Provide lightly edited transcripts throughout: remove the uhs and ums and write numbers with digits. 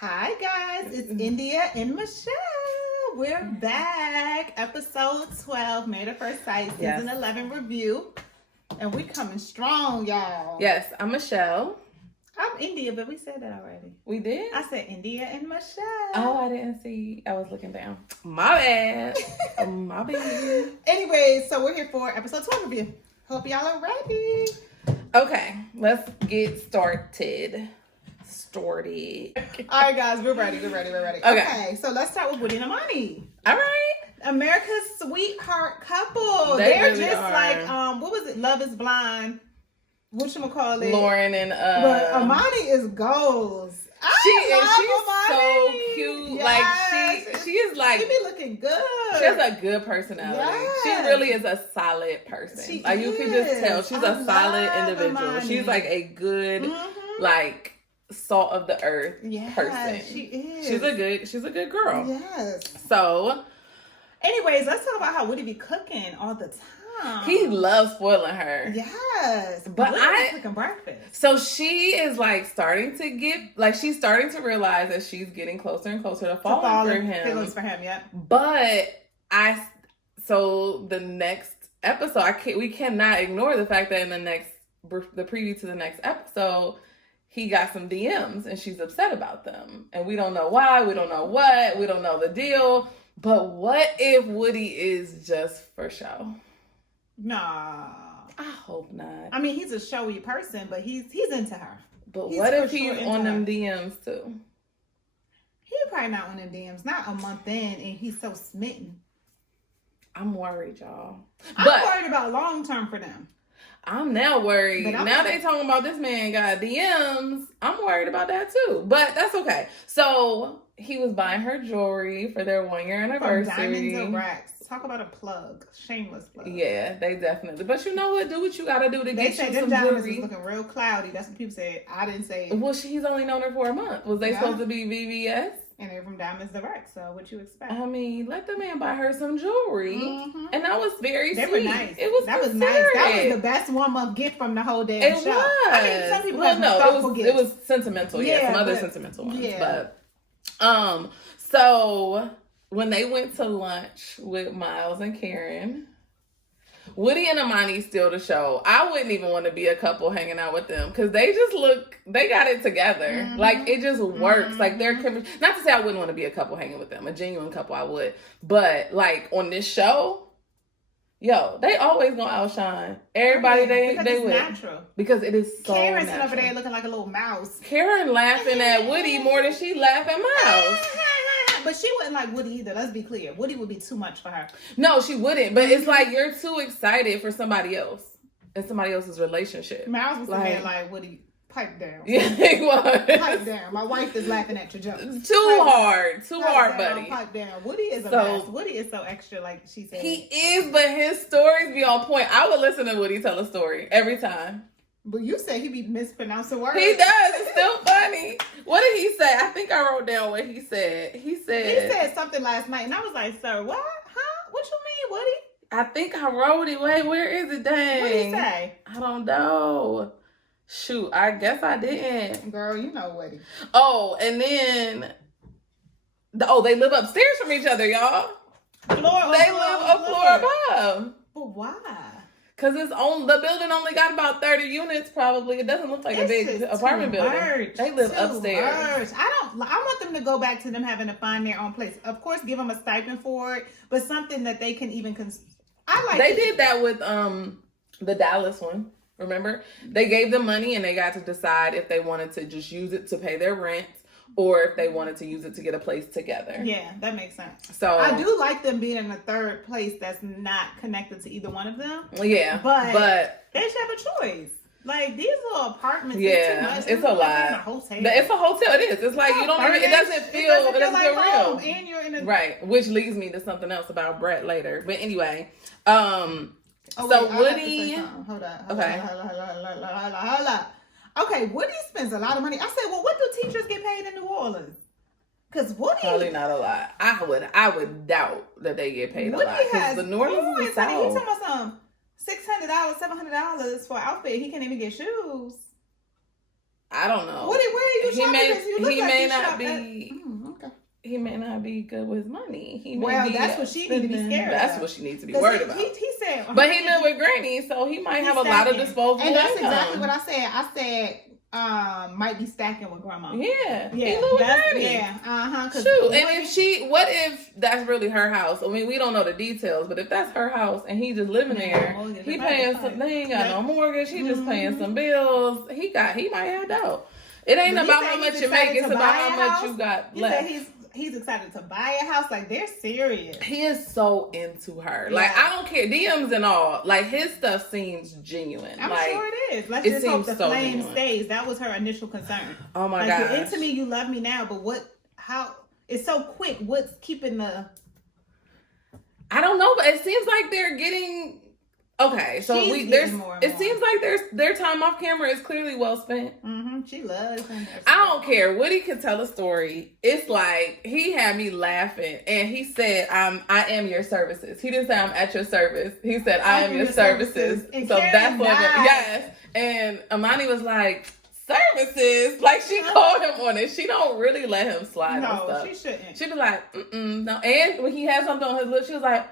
Hi guys, it's India and Michelle. We're back. Episode 12, Made at First Sight, season 11 review. And we coming strong, y'all. Yes, I'm Michelle. I'm India, but we said that already. We did? I said India and Michelle. Oh, I didn't see. I was looking down. My bad. My bad. Anyway, so we're here for episode 12 review. Hope y'all are ready. Okay, let's get started. All right, guys, we're ready. Okay, so let's start with Woody and Amani. All right. America's sweetheart couple. They're They're really just are. like, what was it? Love is Blind. Whatchamacallit? Lauren and But Amani is goals. She's Amani. so cute. Yes. Like she is like she be looking good. She has a good personality. Yes. She really is a solid person. You can just tell she's a solid individual. Amani. She's like a good like salt of the earth person. She is. She's a good girl. Yes. So anyways, let's talk about how Woody be cooking all the time. He loves spoiling her. Yes. But Woody cooking breakfast. So she is like starting to get like she's starting to realize that she's getting closer and closer to falling for him. Feelings for him, yeah. But so the next episode, we cannot ignore the fact that in the preview to the next episode, he got some DMs and she's upset about them. And we don't know why, we don't know what, we don't know the deal. But what if Woody is just for show? Nah. I hope not. I mean, he's a showy person, but he's into her. But what if he's on them DMs too? He probably not on them DMs. Not a month in, and he's so smitten. I'm worried, y'all. I'm worried about long term for them. I'm now worried. Now they talking about this man got DMs. I'm worried about that too. But that's okay. So he was buying her jewelry for their 1 year anniversary. From diamonds and racks. Talk about a plug. Shameless plug. Yeah, they definitely. But you know what? Do what you gotta do to get you some jewelry. They said diamonds was looking real cloudy. That's what people said. I didn't say it. Well, he's only known her for a month. Was they supposed to be VVS? And they're from diamonds to racks. So what you expect? I mean, let the man buy her some jewelry. Mm-hmm. And that was very sweet. Were nice. It was That was nice. That was the best 1 month gift from the whole damn show. Was. I mean, some people it was sentimental. Yeah, some other sentimental ones. Yeah. But so when they went to lunch with Miles and Karen, Woody and Amani steal the show. I wouldn't even want to be a couple hanging out with them because they got it together. Mm-hmm. Like it just works. Mm-hmm. Like they're not to say I wouldn't want to be a couple hanging with them. A genuine couple I would. But like on this show, yo, they always gonna outshine everybody. They would. Natural. Because it is so Karen's natural. over there looking like a little mouse. Karen laughing at Woody more than she laugh at Miles. But she wouldn't like Woody either. Let's be clear. Woody would be too much for her. No, she wouldn't. But it's like you're too excited for somebody else and somebody else's relationship. Miles was saying like Woody, pipe down. Yeah, he was. Pipe down. My wife is laughing at your jokes. Too hard, buddy. Pipe down. Woody is a mess. Woody is so extra, like she said. He is, but his stories be on point. I would listen to Woody tell a story every time. But you said he be mispronouncing words. He does. It's still funny. What did he say? I think I wrote down what he said. He said something last night, and I was like, "Sir, what? Huh? What you mean, Woody?" I think I wrote it. Wait, where is it? Dang. What did he say? I don't know. Shoot, I guess I didn't. Girl, you know Woody. Oh, and then they live upstairs from each other, y'all. They live a floor above. But why? Because the building only got about 30 units, probably. It doesn't look like a big apartment building. They live upstairs. I want them to go back to them having to find their own place. Of course, give them a stipend for it, but something that they can even They did that with the Dallas one. Remember? They gave them money and they got to decide if they wanted to just use it to pay their rent or if they wanted to use it to get a place together. Yeah, that makes sense. So I do like them being in a third place that's not connected to either one of them. Yeah, but they should have a choice. Like these little apartments, yeah, it's a lot. It's a hotel. It is. It's like you don't even. It doesn't feel like real. And you're in a right, which leads me to something else about Brett later. But anyway, Woody. Hold on. Okay. Hold on. Okay, Woody spends a lot of money. I said, well, what do teachers get paid in New Orleans? Because Woody probably not a lot. I would doubt that they get paid a lot. Because the New Orleans is He's talking about some $600, $700 for an outfit. He can't even get shoes. I don't know. Where are you shopping? He may not be. Okay. He may not be good with money. That's what she needs to be scared of. That's what she needs to be worried about. He said, but he live with Granny, so he might have a lot of disposable income. And that's income. exactly what I said. I said, might be stacking with grandma. Yeah. He live with Granny. Yeah. Shoot. And what if that's really her house? I mean, we don't know the details, but if that's her house and he just living there, he paying some. They ain't got no mortgage. He just paying some bills. He might have dough. It ain't about how much you make. It's about how much you got left. He's excited to buy a house. Like, they're serious. He is so into her. Like, I don't care. DMs and all. Like, his stuff seems genuine. I'm like, sure it is. Let's just hope the flame stays. That was her initial concern. Oh my gosh. You're into me, you love me now, but how, it's so quick. What's keeping the... I don't know, but it seems like they're getting... Okay, so it seems like their time off camera is clearly well spent. She loves him. I don't care. Woody could tell a story. It's like he had me laughing, and he said, "I am your services." He didn't say I'm at your service. He said, "I am your services." So that's what. Yes, and Amani was like, "Services?" Like, she called him on it. She don't really let him slide. No, she shouldn't. She'd be like, no. And when he had something on his lips, she was like.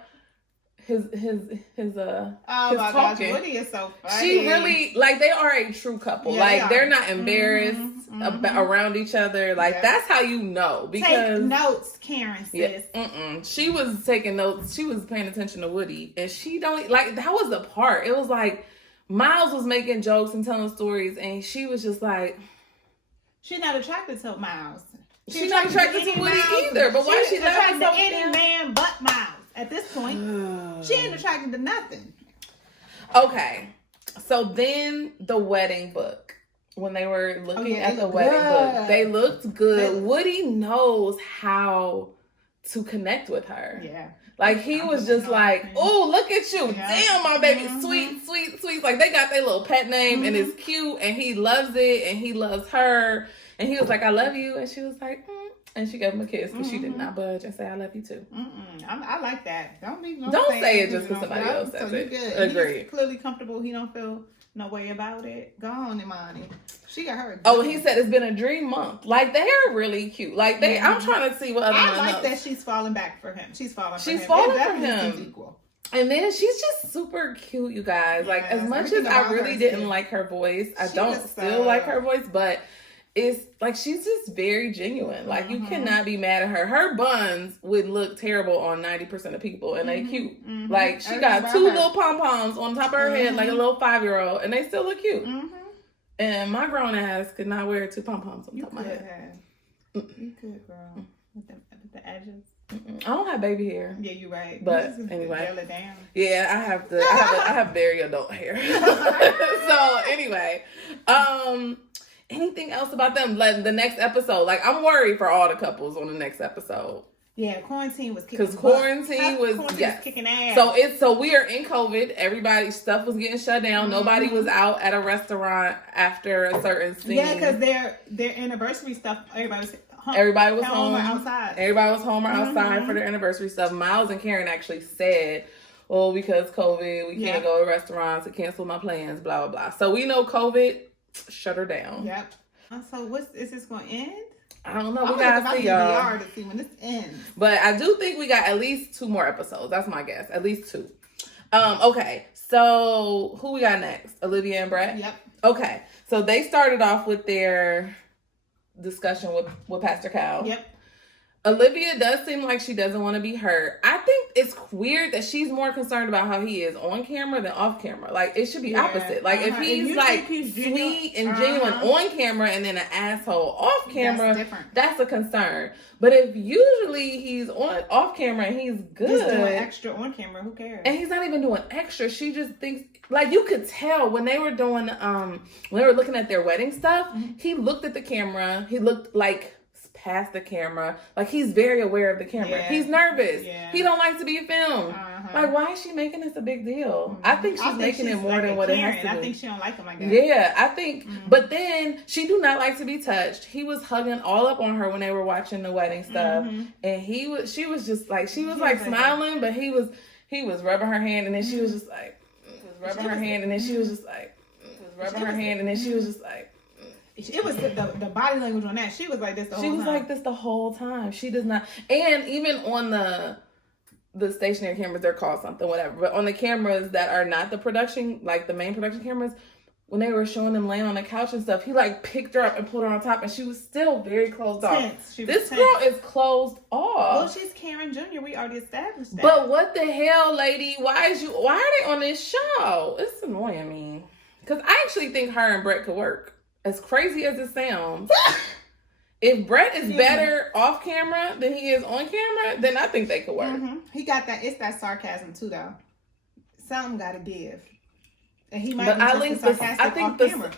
His oh my gosh, Woody is so funny. She really, like, they are a true couple. Yeah, like, they're not embarrassed around each other. Like, that's how you know. Because take notes, Karen, sis. She was taking notes. She was paying attention to Woody. And she don't, like, that was the part. It was like, Miles was making jokes and telling stories. And she was just like. She's not attracted to Miles. She's not attracted to Woody either. But why she attracted to any man but Miles? At this point, she ain't attracted to nothing. Okay. So then the wedding book. When they were looking at the wedding book, they looked good. Woody knows how to connect with her. Yeah. Like, he was just like, oh, look at you. Yeah. Damn, my baby. Sweet, sweet, sweet. Like, they got their little pet name and it's cute and he loves it and he loves her. And he was like, I love you. And she was like, And she gave him a kiss, but she did not budge and say, I love you too. I like that. Don't say it just because somebody else says it. Good. Agreed. He's clearly comfortable. He don't feel no way about it. Go on, Amani. She got her. Oh, he said it's been a dream month. Like, they're really cute. Like, I'm trying to see what other I like that she's falling back for him. She's falling for him. And then she's just super cute, you guys. Like, as much as I really didn't like her voice, I don't still like her voice, but it's like she's just very genuine. Like, you cannot be mad at her. Her buns would look terrible on 90% of people, and they cute. Like, she got two little pom-poms on top of her head, like a little 5-year-old, and they still look cute. And my grown ass could not wear two pom-poms on top of my head. You could, girl. With the edges. I don't have baby hair. Yeah, you're right. But anyway, it down. Yeah, I have very adult hair. So anyway, anything else about them? Like, the next episode, like, I'm worried for all the couples on the next episode. Yeah, quarantine was kicking. Because quarantine was kicking ass. So we are in COVID. Everybody's stuff was getting shut down. Nobody was out at a restaurant after a certain scene. Yeah, because their anniversary stuff, everybody was home or outside. Everybody was home or outside for their anniversary stuff. Miles and Karen actually said, "Oh, because COVID, we can't go to restaurants. It canceled my plans. Blah blah blah." So we know COVID shut her down. Yep. So is this going to end? I don't know. We gotta see, y'all. To see when this ends. But I do think we got at least 2 more episodes. That's my guess. At least 2. Okay. So who we got next? Olivia and Brett? Yep. Okay. So they started off with their discussion with Pastor Cal. Yep. Olivia does seem like she doesn't want to be hurt. I think it's weird that she's more concerned about how he is on camera than off camera. Like, it should be opposite. Like, if he's like sweet and genuine on camera and then an asshole off camera, that's a concern. But if usually he's off camera and he's good, he's doing extra on camera, who cares? And he's not even doing extra. She just thinks, like, you could tell when they were doing when they were looking at their wedding stuff, he looked at the camera. He looked like past the camera, like, he's very aware of the camera. He's nervous. He don't like to be filmed. Like, why is she making this a big deal? I think she's making it more than what it has to be. I think she don't like him like that. Yeah, I think. But then she do not like to be touched. He was hugging all up on her when they were watching the wedding stuff, and she was just like, she was like smiling, but he was rubbing her hand, and then she was just like, rubbing her hand, and then she was just like, rubbing her hand, and then she was just like. it was the body language on that. She was like this the whole time. She was like this the whole time. She does not. And even on the stationary cameras, they're called something, whatever. But on the cameras that are not the production, like the main production cameras, when they were showing them laying on the couch and stuff, he like picked her up and put her on top, and she was still very closed off. This girl is closed off. Well, she's Karen Jr. We already established that. But what the hell, lady? Why are they on this show? It's annoying me. Because I actually think her and Brett could work. As crazy as it sounds. If Brett is better off camera than he is on camera, then I think they could work. Mm-hmm. He got that. It's that sarcasm too, though. Something got to give. And he might be just sarcastic off camera.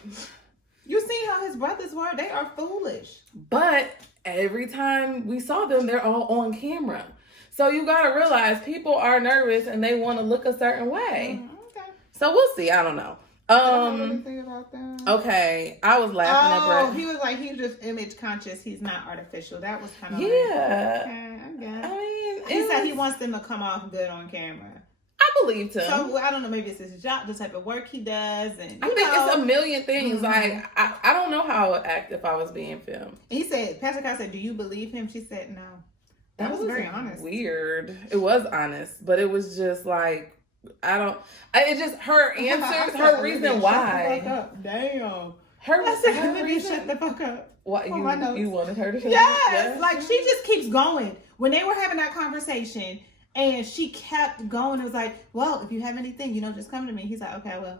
You see how his brothers were? They are foolish. But every time we saw them, they're all on camera. So you got to realize people are nervous and they want to look a certain way. Okay. So we'll see. I don't know. About that. Okay, I was laughing at Brett. He was like, he's just image conscious. He's not artificial. That was kind of I mean, he said he wants them to come off good on camera. I believed him. So I don't know. Maybe it's his job, the type of work he does, and I think it's a million things. Like I don't know how I would act if I was being filmed. He said, Pastor Carl said, "Do you believe him?" She said, "No." That was very honest. Weird. It was honest, but it was just like. It's just her answers, her reason why. Shut the fuck up. Damn. Her reason. Shut the fuck up. What you wanted her to say? Yes. Like she just keeps going. When they were having that conversation and she kept going, it was like, well, if you have anything, just come to me. He's like, okay, well,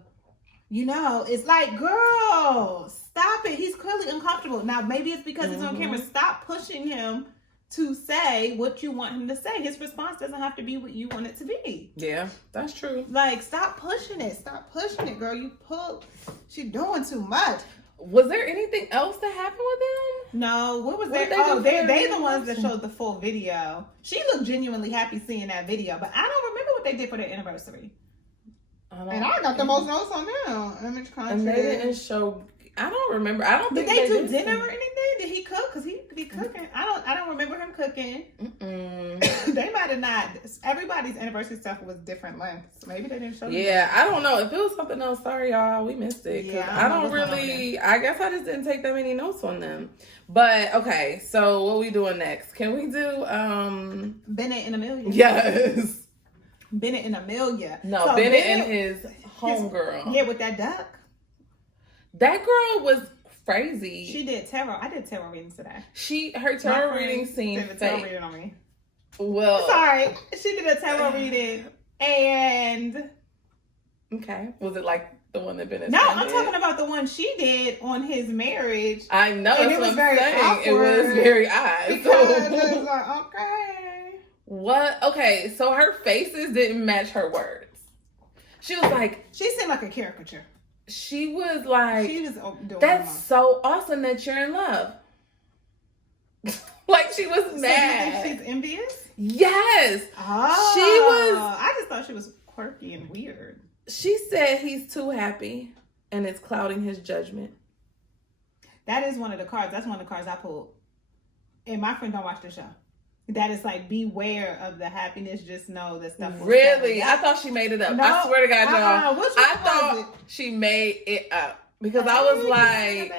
it's like, girl, stop it. He's clearly uncomfortable. Now, maybe it's because it's on camera. Stop pushing him to say what you want him to say. His response doesn't have to be what you want it to be. Yeah, that's true. Like, stop pushing it. Stop pushing it, girl. She's doing too much. Was there anything else that happened with them? No. What was there? Oh, they the ones that showed the full video. She looked genuinely happy seeing that video, but I don't remember what they did for their anniversary. I got the most notes on them. Image conscious. And they didn't show. I don't remember. I don't think they do dinner or anything. Did he cook? Because he be cooking. I don't remember him cooking. They might have not. Everybody's anniversary stuff was different lengths. Maybe they didn't show. Yeah, I don't know. If it was something else, sorry y'all, we missed it. Yeah, I don't really. I guess I just didn't take that many notes on them. But okay, so what we doing next? Can we do Bennett and Amelia? Yes. Bennett and Amelia. No, so Bennett and his homegirl. Yeah, with that duck. That girl was crazy. She did tarot. I did tarot readings today. Her tarot reading seemed fake. Tarot reading on me. Well, sorry, she did a tarot reading, and okay, was it like the one that Bennett? No, I'm talking about the one she did on his marriage. I know, and it was very awkward. It was very odd. Because it was like, okay, what? Okay, so her faces didn't match her words. She was like, she seemed like a caricature. She was like, doing that's so awesome that you're in love. Like she was mad. She's envious? Yes. Oh, she was. I just thought she was quirky and weird. She said he's too happy and it's clouding his judgment. That is one of the cards. That's one of the cards I pulled. And my friend don't watch the show. That is like, beware of the happiness. Just know that stuff. Really? I thought she made it up. No, I swear to God, y'all. I thought she made it up because I was like,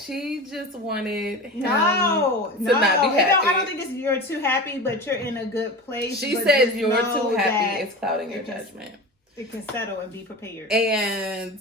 she just wanted him to not be happy. I don't think it's you're too happy, but you're in a good place. She says you're too happy. It's clouding your judgment. It can settle and be prepared. And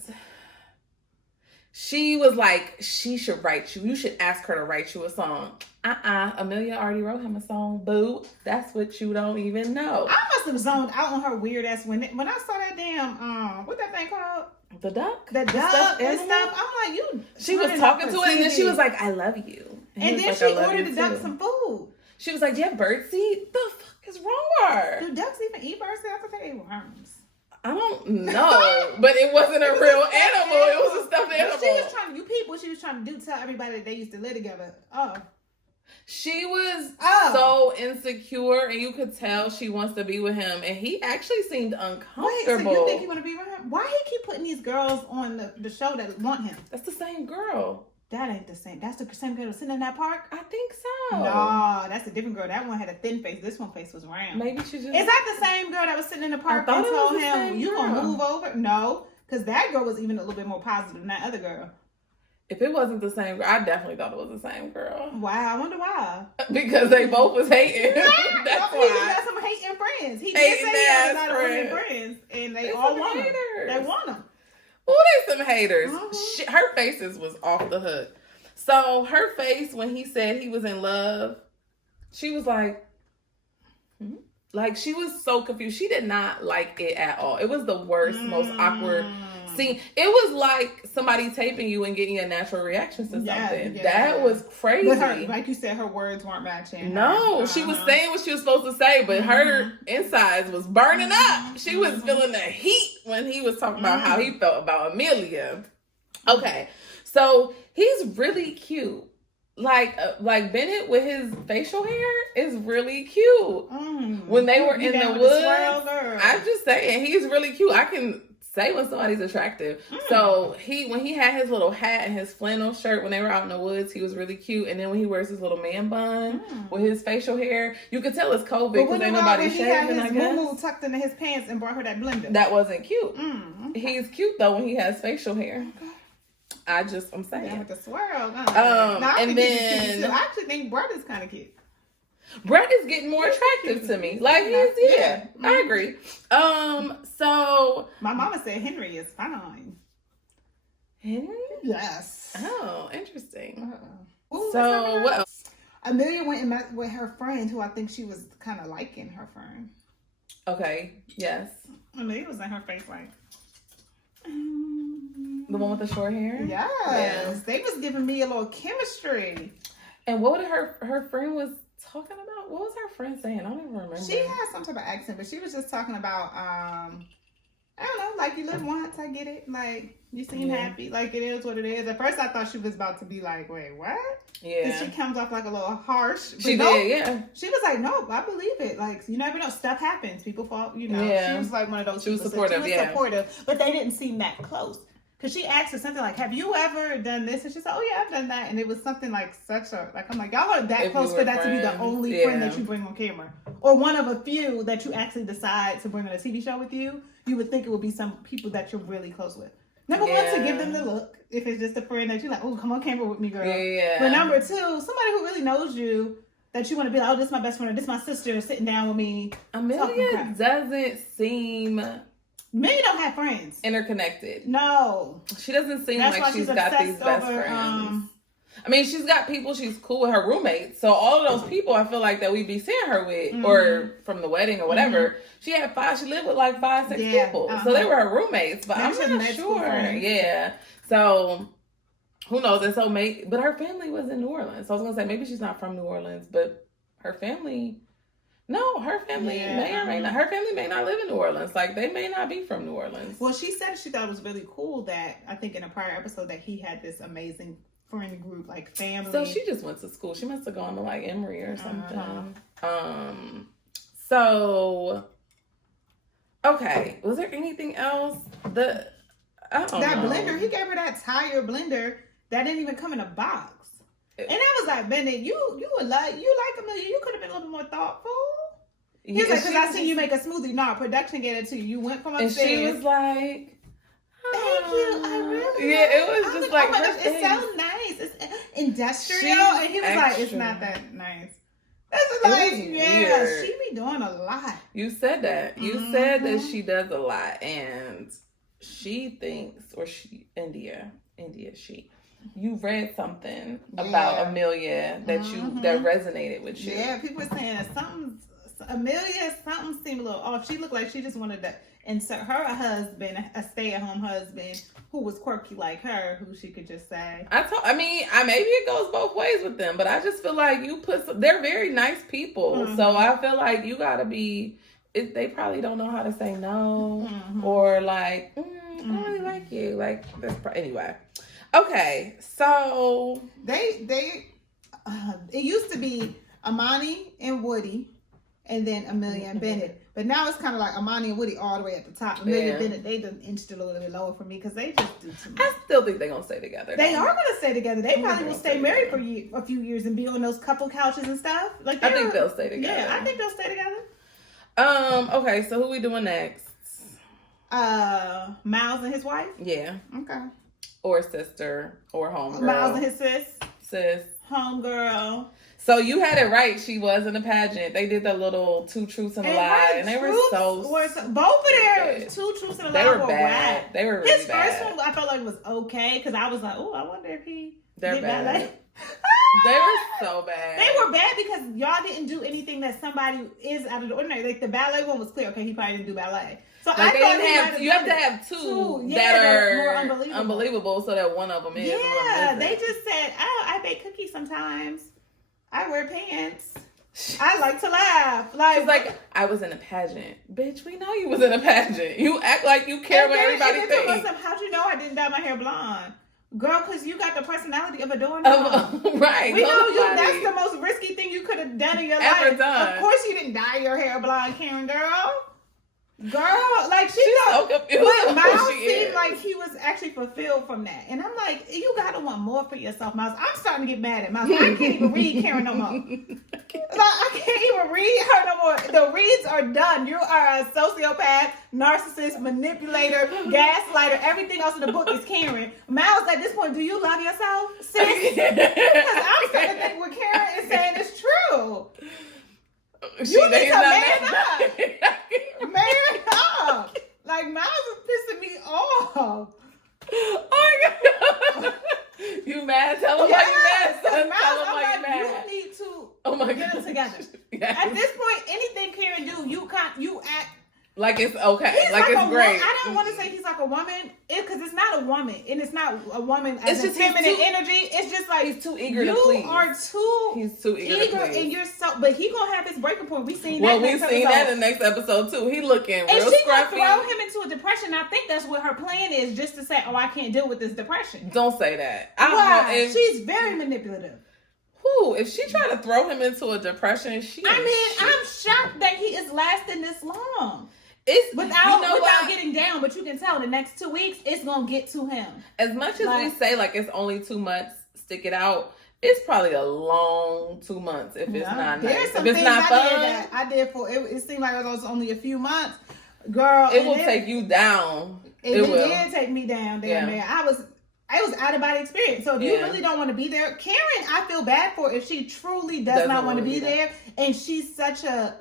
she was like, she should write you. You should ask her to write you a song. Amelia already wrote him a song. Boo. That's what you don't even know. I must have zoned out on her weird ass when I saw that damn what that thing called? The duck? The duck and stuff. I'm like, you. She was talking to it and then she was like, I love you. And then she ordered the duck some food. She was like, do you have birdseed? The fuck is wrong with her? Do ducks even eat birdseed? I thought they ate worms. I don't know, but it wasn't a real animal. It was a stuffed animal. She was trying to, what she was trying to do, tell everybody that they used to live together. She was so insecure, and you could tell she wants to be with him, and he actually seemed uncomfortable. Wait, so you think he want to be with him? Why he keep putting these girls on the show that want him? That's the same girl. That ain't the same. That's the same girl that was sitting in that park? I think so. No, that's a different girl. That one had a thin face. This one face was round. Maybe she just... Is that the same girl that was sitting in the park and told him, you gonna move over? No, because that girl was even a little bit more positive than that other girl. If it wasn't the same girl, I definitely thought it was the same girl. Wow, I wonder why. Because they both was hating. That's He why. got some hating friends. He did Hating say he had a ass lot of women friends, and they all some want him. haters. They want him. Oh, they some haters. Mhm. Her faces was off the hook. So her face when he said he was in love, she was like, like she was so confused. She did not like it at all. It was the worst, most awkward scene. It was like somebody taping you and getting your natural reactions to something. Yeah. That was crazy. But her, like you said, her words weren't matching. No, she was saying what she was supposed to say, but her insides was burning up. She was feeling the heat when he was talking about how he felt about Amelia. Okay, so he's really cute. Like Bennett with his facial hair is really cute. When they were in the woods, I'm just saying he's really cute. I can say when somebody's attractive. So when he had his little hat and his flannel shirt when they were out in the woods, he was really cute. And then when he wears his little man bun with his facial hair, you could tell it's COVID because ain't nobody shaving. I guess. He had his tucked into his pants and brought her that blender. That wasn't cute. He's cute though when he has facial hair. I'm saying. Yeah, with the swirl. And then I actually think Brett is kind of cute. Brett is getting more attractive to me. Like I agree. So my mama said Henry is fine. Henry? Yes. Oh, interesting. Ooh, so what else? Amelia went and met with her friend, who I think she was kind of liking her friend. Okay. Yes. Amelia was in her face like. The one with the short hair? Yes. Yeah. They was giving me a little chemistry. And what did her friend was talking about? What was her friend saying? I don't even remember. She had some type of accent, but she was just talking about, I don't know, like you live once, I get it. Like, you seem happy. Like, it is what it is. At first, I thought she was about to be like, wait, what? Yeah. Because she comes off like a little harsh. She did, yeah. She was like, no, I believe it. Like, you never know. Stuff happens. People fall, you know. Yeah. She was like one of those. She was supportive, supportive, but they didn't seem that close. Because she asked her something like, have you ever done this? And she said, oh, yeah, I've done that. And it was something like I'm like, y'all are that close for that to be the only friend that you bring on camera. Or one of a few that you actually decide to bring on a TV show with you. You would think it would be some people that you're really close with. Number one, to give them the look. If it's just a friend that you're like, oh, come on camera with me, girl. Yeah. But number two, somebody who really knows you, that you want to be like, oh, this is my best friend, or this is my sister sitting down with me. Amelia doesn't seem... Amelia don't have friends. Interconnected. No. She doesn't seem like she's got these best friends. I mean, she's got people she's cool with, her roommates. So all of those people I feel like that we'd be seeing her with, or from the wedding or whatever. She lived with like 5, 6 people. So they were her roommates, but I'm not sure. Yeah. So who knows? And so but her family was in New Orleans. So I was going to say, maybe she's not from New Orleans, but her family... No, her family may or may not. Her family may not live in New Orleans. Like, they may not be from New Orleans. Well, she said she thought it was really cool that, I think in a prior episode, that he had this amazing friend group, like family. So she just went to school. She must have gone to like Emory or something. So, okay. Was there anything else? That blender, he gave her that tire blender that didn't even come in a box. And I was like, Bennett, you like Amelia. You could have been a little bit more thoughtful. He was like, because I seen you make a smoothie. No, production gave it to you. You went from upstairs. And she was like, thank you. I really it was just like, oh my gosh, it's so nice. It's industrial. And he was like, it's not that nice. That's like, yeah, she be doing a lot. You said that. You said that she does a lot. And she thinks, you read something about Amelia that that resonated with you. Yeah, people were saying that Amelia seemed a little off. She looked like she just wanted to insert her husband, a stay-at-home husband who was quirky like her, who she could just say. Maybe it goes both ways with them, but I just feel like they're very nice people. So I feel like you gotta be. They probably don't know how to say no, or like, I don't really like you. Like anyway. Okay, so it used to be Amani and Woody, and then Amelia and Bennett. But now it's kind of like Amani and Woody all the way at the top. Amelia and Bennett, they done inched it a little bit lower for me because they just do too much. I still think they're gonna stay together. They are gonna stay together. They probably will stay married for a few years and be on those couple couches and stuff. Like I think they'll stay together. Yeah, I think they'll stay together. Okay, so who we doing next? Miles and his wife. Yeah. Okay. Or sister or homegirl. Miles and his sis. Homegirl. So you had it right. She was in a pageant. They did the little 2 truths and a lie, and they were so both of their 2 truths and a lie were bad. They were really his bad. His first one I felt like was okay because I was like, oh, I wonder if he They're bad. ballet. They were so bad. They were bad because y'all didn't do anything that somebody is out of the ordinary. Like the ballet one was clear. Okay, he probably didn't do ballet. So like I thought you have to have two that are more unbelievable so that one of them is. Yeah, they just said, oh, I bake cookies sometimes. I wear pants. I like to laugh. She's like, I was in a pageant. Bitch, we know you was in a pageant. You act like you care what everybody thinks. How'd you know I didn't dye my hair blonde? Girl, because you got the personality of a doorknob. Right. We know you. That's the most risky thing you could have done in your life. Done. Of course you didn't dye your hair blonde, Karen, girl. Girl, like she's so confused. But Miles seemed like he was actually fulfilled from that. And I'm like, you gotta want more for yourself, Miles. I'm starting to get mad at Miles. I can't even read Karen no more. I can't even read her no more. The reads are done. You are a sociopath, narcissist, manipulator, gaslighter. Everything else in the book is Karen. Miles, at this point, do you love yourself, sis? Because I'm starting to think what Karen is saying is true. You need to man up. Man up. Like, Miles is pissing me off. Oh my God. You mad? Tell him why you mad, son. Miles, Tell him why you mad. You need to get them together. Yes. At this point, anything Karen do, you act like it's okay. He's like it's great. I don't want to say he's like a woman, because it's not a woman, and it's not a woman as it's just feminine energy. It's just like he's too eager to please. He's too eager to please. And you're but he gonna have his breaking point. We seen that. Well, we seen that in the next episode too. He looking real scruffy. And she gonna throw him into a depression. I think that's what her plan is, just to say, "Oh, I can't deal with this depression." Don't say that. Why? She's very manipulative. Who? If she tried to throw him into a depression, I'm shocked that he is lasting this long. It's without getting down, but you can tell in the next 2 weeks it's gonna get to him. As much as we say like it's only 2 months, stick it out. It's probably a long 2 months if it's not nice. If it's not fun, I did for it. It seemed like it was only a few months, girl. It will take you down. It did take me down, man. I was out of body experience. So if you really don't want to be there, Karen, I feel bad for if she truly does not want to be there, and she's such a.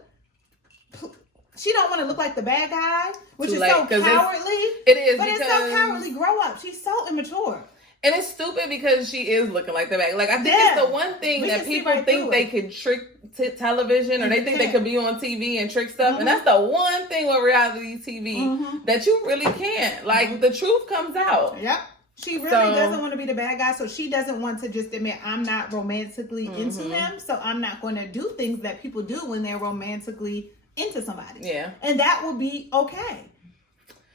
She don't want to look like the bad guy, which is so cowardly. It is, but it's so cowardly. Grow up. She's so immature. And it's stupid because she is looking like the bad. Like, I think it's the one thing that people think they could trick television, or they think they could be on TV and trick stuff. And that's the one thing with reality TV that you really can't. Like, the truth comes out. Yep. She really doesn't want to be the bad guy, so she doesn't want to just admit, I'm not romantically into him, so I'm not going to do things that people do when they're romantically into somebody. Yeah. And that would be okay.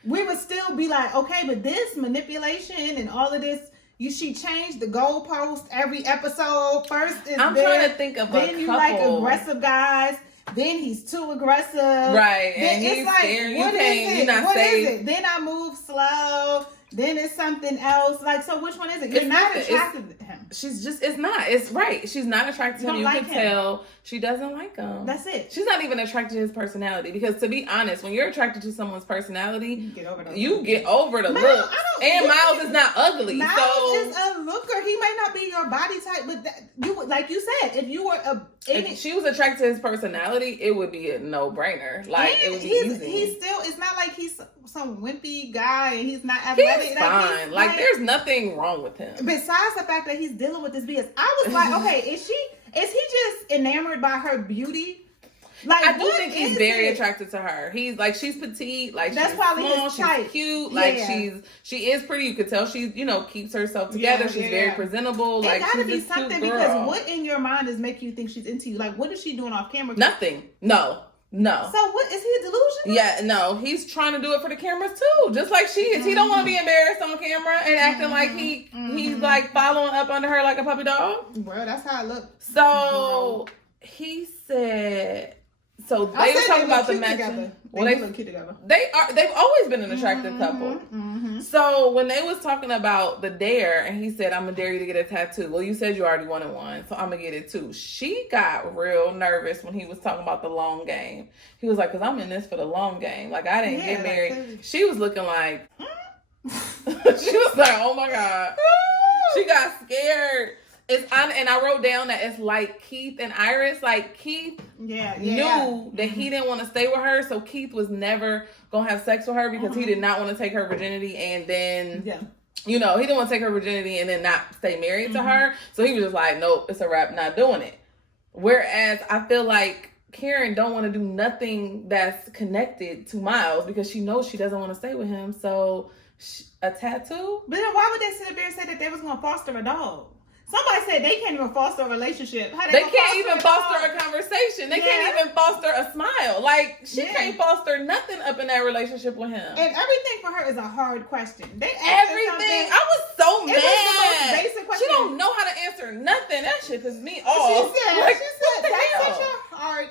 We would still be like, okay, but this manipulation and all of this, she changed the goalpost every episode. First is I'm trying to think of then you like aggressive guys. Then he's too aggressive. Right. Then and it's like, what is it? What is it? Then I move slow. Then it's something else. Like, so which one is it? You're not attracted to him. She's just, it's not. It's right. She's not attracted to him. You can tell she doesn't like him. That's it. She's not even attracted to his personality. Because to be honest, when you're attracted to someo's personality, you get over the look. And Miles is not ugly. Miles is a looker. He may not be your body type, but like you said, if you were if she was attracted to his personality, it would be a no-brainer. Like, it would be easy. He's still, it's not like he's some wimpy guy and he's not athletic. He's fine. Like, there's nothing wrong with him. Besides the fact that he's dealing with this BS. I was like, okay, is he just enamored by her beauty? Like, I do think he's very attracted to her. He's like, she's petite, like that's she's probably small, his type. She's cute, like she is pretty. You could tell she's keeps herself together. She's very presentable. Like, gotta she's be something because what in your mind is making you think she's into you? Like, what is she doing off camera? Nothing. No. So what is he a delusion? Yeah, no. He's trying to do it for the cameras too, just like she is. He don't want to be embarrassed on camera and acting like he's like following up under her like a puppy dog. Bro, that's how it looks. So he said. So they were talking about the match. Well, they look cute together. They've always been an attractive couple. So when they was talking about the dare, and he said, "I'm gonna dare you to get a tattoo." Well, you said you already wanted one, so I'm gonna get it too. She got real nervous when he was talking about the long game. He was like, "Cause I'm in this for the long game. Like, I didn't get married." She was looking like, She was like, oh my God. She got scared. And I wrote down that it's like Keith and Iris. Like Keith knew that he didn't want to stay with her, so Keith was never gonna have sex with her because he did not want to take her virginity, and then he didn't want to take her virginity and then not stay married to her. So he was just like, nope, it's a wrap, not doing it. Whereas I feel like Karen don't want to do nothing that's connected to Miles because she knows she doesn't want to stay with him. So a tattoo? But then why would they sit up there and say that they was gonna foster a dog? Somebody said they can't even foster a relationship. How they can't even foster a conversation. They can't even foster a smile. Like, she can't foster nothing up in that relationship with him. And everything for her is a hard question. Everything. I was so mad. It was the most basic question. She don't know how to answer nothing. That shit pissed me off. She said that's such a hard...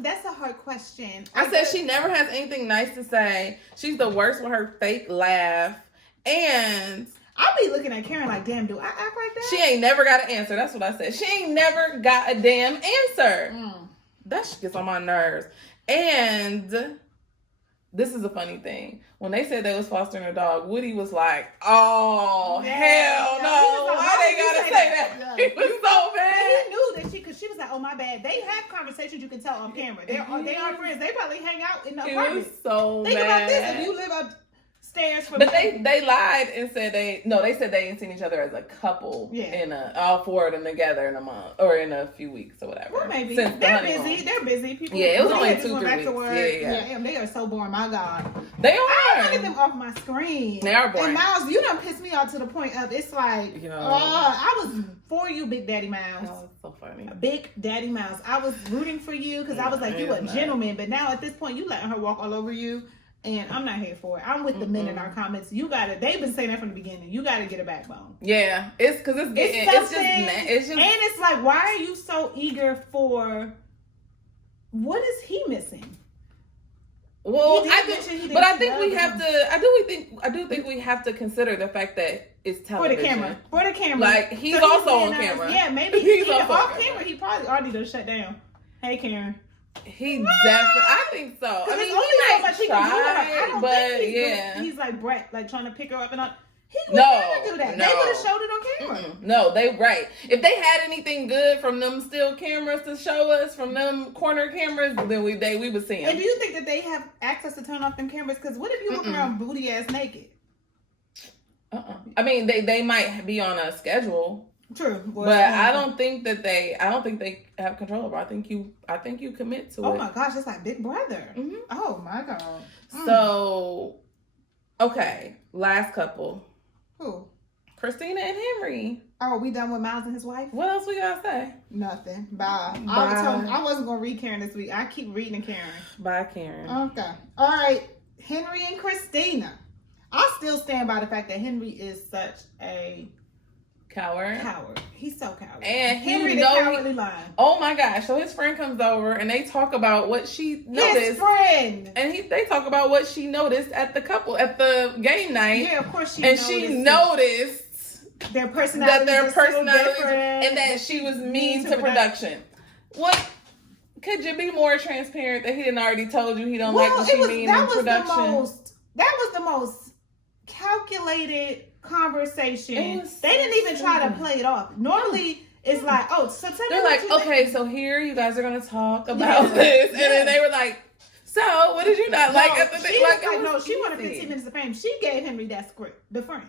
that's a hard question. I said she never has anything nice to say. She's the worst with her fake laugh. And... I'll be looking at Karen like, damn, do I act like that? She ain't never got an answer. That's what I said. She ain't never got a damn answer. That shit gets on my nerves. And this is a funny thing. When they said they was fostering a dog, Woody was like, oh, hell no. Why they gotta say that? He was so mad. But he knew that because she was like, oh, my bad. They have conversations you can tell on camera. They are friends. They probably hang out in the apartment. He was so Think mad. about this. If you live upstairs from... But they lied and said they said they ain't seen each other as a couple in all four of them together in a month or in a few weeks or whatever. Well, maybe. They're busy. They're busy. People, it was only 2-3 weeks. Yeah, they are so boring. My God. They are. I get them off my screen. They are boring. And Miles, you done pissed me off to the point of it's like, I was for you, Big Daddy Miles. That was so funny. Big Daddy Miles. I was rooting for you because I was like, you a gentleman. But now at this point, you letting her walk all over you. And I'm not here for it. I'm with the men in our comments. You gotta. They've been saying that from the beginning. You gotta get a backbone. Yeah, it's because it's just, and it's like, why are you so eager for? What is he missing? Well, I do think we have to consider the fact that it's television. For the camera. Like he's also on camera. Yeah, maybe he's off camera. He probably already done shut down. Hey, Karen. He definitely, I think so. I mean, he might try, but he's like Brett, like trying to pick her up and all. He would never do that. They would have showed it on camera. No, they right. If they had anything good from them still cameras to show us, from them corner cameras, then we would see them. And do you think that they have access to turn off them cameras? Because what if you look around booty ass naked? I mean, they might be on a schedule. True, but I don't think they have control over. I think you commit to it. Oh my gosh, it's like Big Brother. Oh my God. So, okay, last couple. Who? Christina and Henry. Oh, we done with Miles and his wife? What else we gotta say? Nothing. Bye. I wasn't gonna read Karen this week. I keep reading Karen. Bye, Karen. Okay. All right, Henry and Christina. I still stand by the fact that Henry is such a coward. He's so cowardly. And Henry the cowardly lion. Oh my gosh. So his friend comes over and they talk about what she noticed. His friend. And they talk about what she noticed at the game night. Yeah, of course she noticed their personality and that she was mean to production. What? Could you be more transparent that he didn't already told you he don't like what she mean in production? That was the most calculated conversation. They didn't even try to play it off. Normally it's like, oh, so tell they're me like, okay, so here you guys are gonna talk about this, and then they were like, so what did you not like at the thing? She wanted 15 minutes of fame. She gave Henry that script, the friend.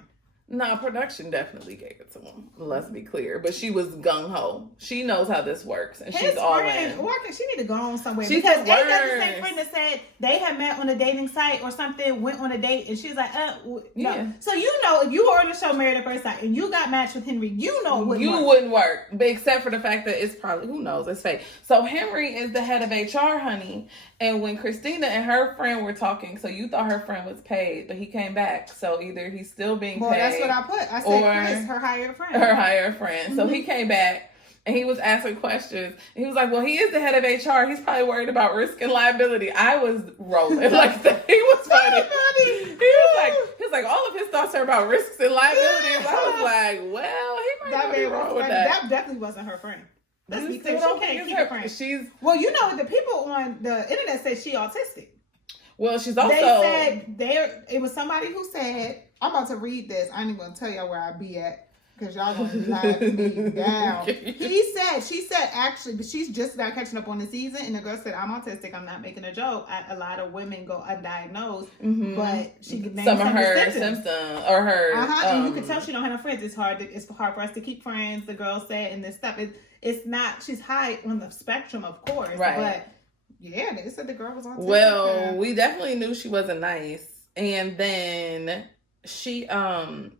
No, production definitely gave it to him. Let's be clear. But she was gung-ho. She knows how this works. And she's all in. She need to go on somewhere. Because ain't that the same friend that said they had met on a dating site or something, went on a date, and she's like, no. Yeah. So if you were on the show Married at First Sight and you got matched with Henry, it wouldn't work. But except for the fact that it's probably, who knows, it's fake. So Henry is the head of HR, honey. And when Christina and her friend were talking, so you thought her friend was paid, but he came back. So either he's still being paid. That's what I put. I said Chris, her hired friend. So he came back and he was asking questions. And he was like, well, he is the head of HR. He's probably worried about risk and liability. I was rolling like that. He was funny. He was like, all of his thoughts are about risks and liabilities. I was like, well, he might be wrong with that. That definitely wasn't her friend. Let's be clear. She can't keep her friend. The people on the internet say she autistic. Well, she's also. They said it was somebody who said, I'm about to read this. I ain't gonna tell y'all where I be at because y'all gonna laugh me down. She said actually, but she's just now catching up on the season, and the girl said, I'm autistic. I'm not making a joke. A lot of women go undiagnosed, but she named some of her symptoms or her. And you can tell she don't have no friends. It's hard for us to keep friends. The girl said, and this stuff. It's not. She's high on the spectum, of course, right? But yeah, they said the girl was autistic. Well, we definitely knew she wasn't nice, and then she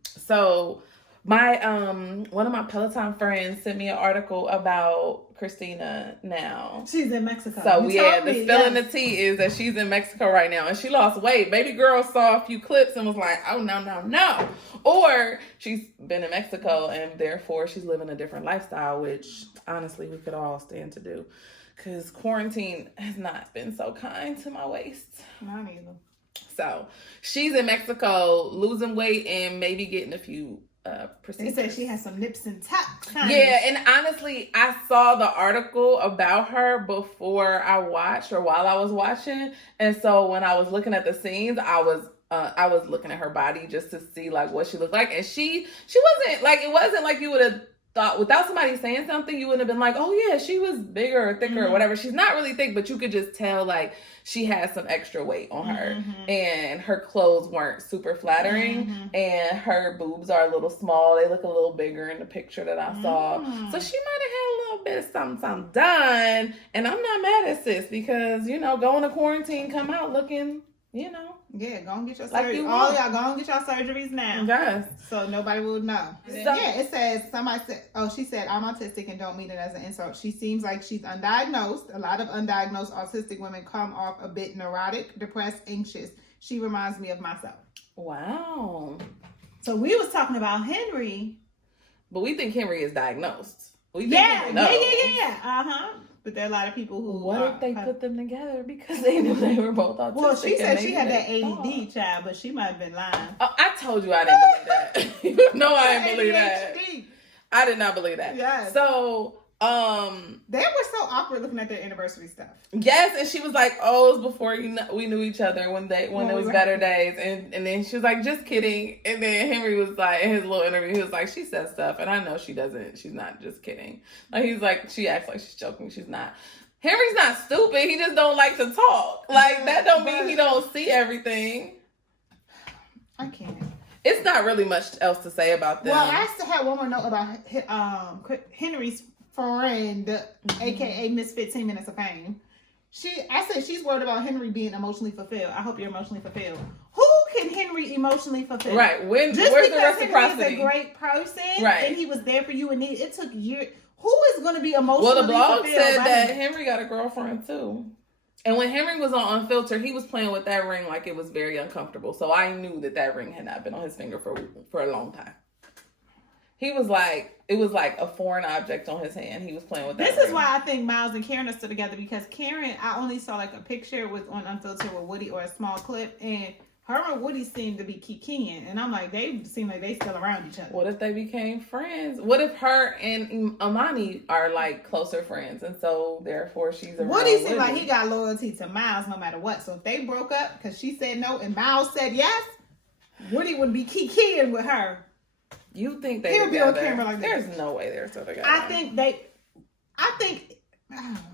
so. My one of my Peloton friends sent me an article about Christina now. She's in Mexico. So the spill in the tea is that she's in Mexico right now and she lost weight. Baby girl saw a few clips and was like, oh no. Or she's been in Mexico and therefore she's living a different lifestyle, which honestly we could all stand to do. Because quarantine has not been so kind to my waist. Not either. So she's in Mexico losing weight and maybe getting a few they said she has some nips and tucks. Yeah, and honestly, I saw the article about her before I watched or while I was watching, and so when I was looking at the scenes, I was looking at her body just to see like what she looked like, and she wasn't like it wasn't like you would have thought without somebody saying something you wouldn't have been like, oh yeah, she was bigger or thicker or whatever. She's not really thick, but you could just tell like she has some extra weight on her, and her clothes weren't super flattering, and her boobs are a little small. They look a little bigger in the picture that I saw. So she might have had a little bit of something done, and I'm not mad at sis because going to quarantine, come out looking, Yeah, go and get your like surgery. All y'all, go and get your surgeries now. Yes. So nobody will know. It says, she said, I'm autistic and don't mean it as an insult. She seems like she's undiagnosed. A lot of undiagnosed autistic women come off a bit neurotic, depressed, anxious. She reminds me of myself. Wow. So we was talking about Henry. But we think Henry is diagnosed. Yeah. But there are a lot of people who. What if they put them together because they knew they were both autistic? Well, she said she had that ADD child, but she might have been lying. Oh, I told you I didn't believe that. No, I didn't believe that. I did not believe that. Yes. So, they were so awkward looking at their anniversary stuff. Yes, and she was like, "Oh, it was before we knew each other when it was better days," and then she was like, "Just kidding." And then Henry was like, in his little interview, he was like, "She says stuff, and I know she doesn't. She's not just kidding." Like he's like, she acts like she's joking. She's not. Henry's not stupid. He just don't like to talk. Like that don't mean he don't see everything. I can't. It's not really much else to say about them. Well, I still had one more note about Henry's friend, aka Misfit 10 Minutes of Fame. I said she's worried about Henry being emotionally fulfilled. I hope you're emotionally fulfilled. Who can Henry emotionally fulfill? Right. Where's the reciprocity? Henry is a great person, right? And he was there for you, and it took years. Who is going to be emotionally fulfilled? Well, the blog said that Henry got a girlfriend too. And when Henry was on Unfiltered, he was playing with that ring like it was very uncomfortable. So I knew that ring had not been on his finger for a long time. He was like, it was like a foreign object on his hand. He was playing with that This ring. is why I think Miles and Karen are still together, because Karen, I only saw like a picture on Unfiltered with Woody or a small clip, and her and Woody seemed to be kikiing, and I'm like, they seem like they still around each other. What if they became friends? What if her and Amani are like closer friends, and so therefore she's around Woody seemed like he got loyalty to Miles no matter what. So if they broke up because she said no and Miles said yes, Woody would be kikiing with her. You think they He'll be on camera like that? There's no way they're still together. I don't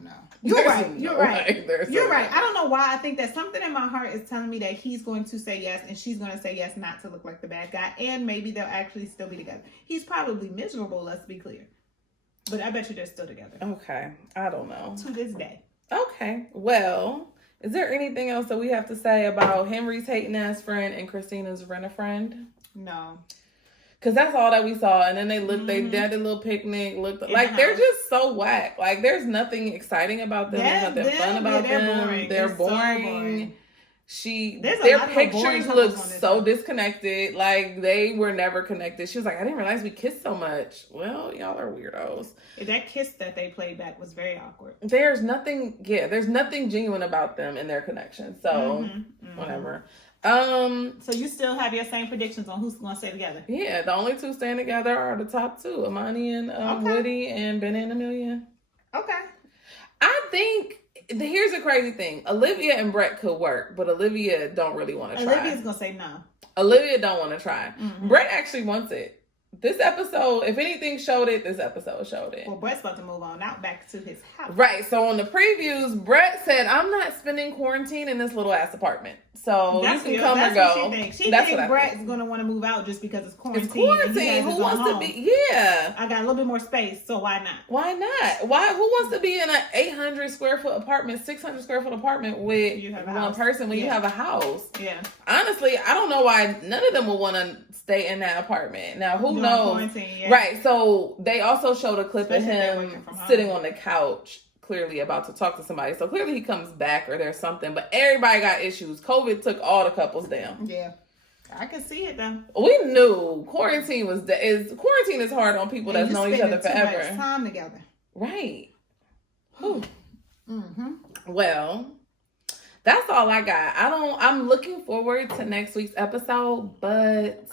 know. You're right. You're right. I don't know why. I think that something in my heart is telling me that he's going to say yes and she's going to say yes, not to look like the bad guy, and maybe they'll actually still be together. He's probably miserable, let's be clear, but I bet you they're still together. Okay, I don't know. To this day. Okay, well, is there anything else that we have to say about Henry's hating ass friend and Christina's rent a friend? No. Because that's all that we saw. And then they looked, they did a little picnic, like, they're just so whack. Like, there's nothing exciting about them. There's nothing fun about them. They're boring. Their pictures look so disconnected. Like, they were never connected. She was like, I didn't realize we kissed so much. Well, y'all are weirdos. That kiss that they played back was very awkward. There's nothing genuine about them in their connection. So, whatever. So you still have your same predictions on who's going to stay together? Yeah, the only two staying together are the top two, Amani and Woody and Bennett and Amelia. Okay. I think here's the crazy thing. Olivia and Brett could work, but Olivia don't really want to try. Olivia's gonna say no. Olivia don't want to try. Mm-hmm. Brett actually wants it. This episode, if anything showed it, this episode showed it. Well, Brett's about to move on out back to his house. Right. So on the previews, Brett said, "I'm not spending quarantine in this little ass apartment. So you can come or go." What she thinks. She thinks Brett's gonna want to move out just because it's quarantine. It's quarantine. Who wants to be? Yeah. I got a little bit more space, so why not? Why not? Who wants to be in an 800 square foot apartment, 600 square foot apartment with one person when you have a house? Yeah. Honestly, I don't know why none of them would want to stay in that apartment. Now, who knows? Yeah. Right. So they also showed a clip of him sitting on the couch, clearly about to talk to somebody. So clearly he comes back or there's something. But everybody got issues. COVID took all the couples down. Yeah. I can see it though. We knew quarantine quarantine is hard on people that's known each other forever. Too much time together. Right. Whew. Mm-hmm. Well, that's all I got. I'm looking forward to next week's episode, but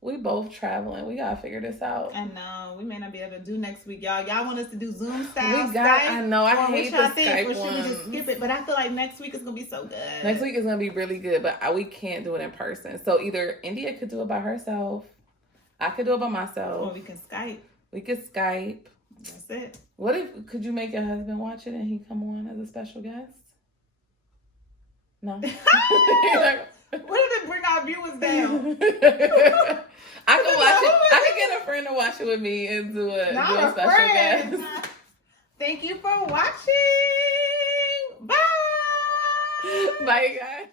we both traveling. We gotta figure this out. I know. We may not be able to do next week, y'all. Y'all want us to do Zoom style? I know. I hate the Skype ones. Or should we just skip it? But I feel like next week is gonna be so good. Next week is gonna be really good, but we can't do it in person. So either India could do it by herself, I could do it by myself. Or we can Skype. We could Skype. That's it. Could you make your husband watch it and he come on as a special guest? No. What if it bring our viewers down? I could watch it. I could get a friend to watch it with me and do a special guest. Thank you for watching. Bye. Bye, guys.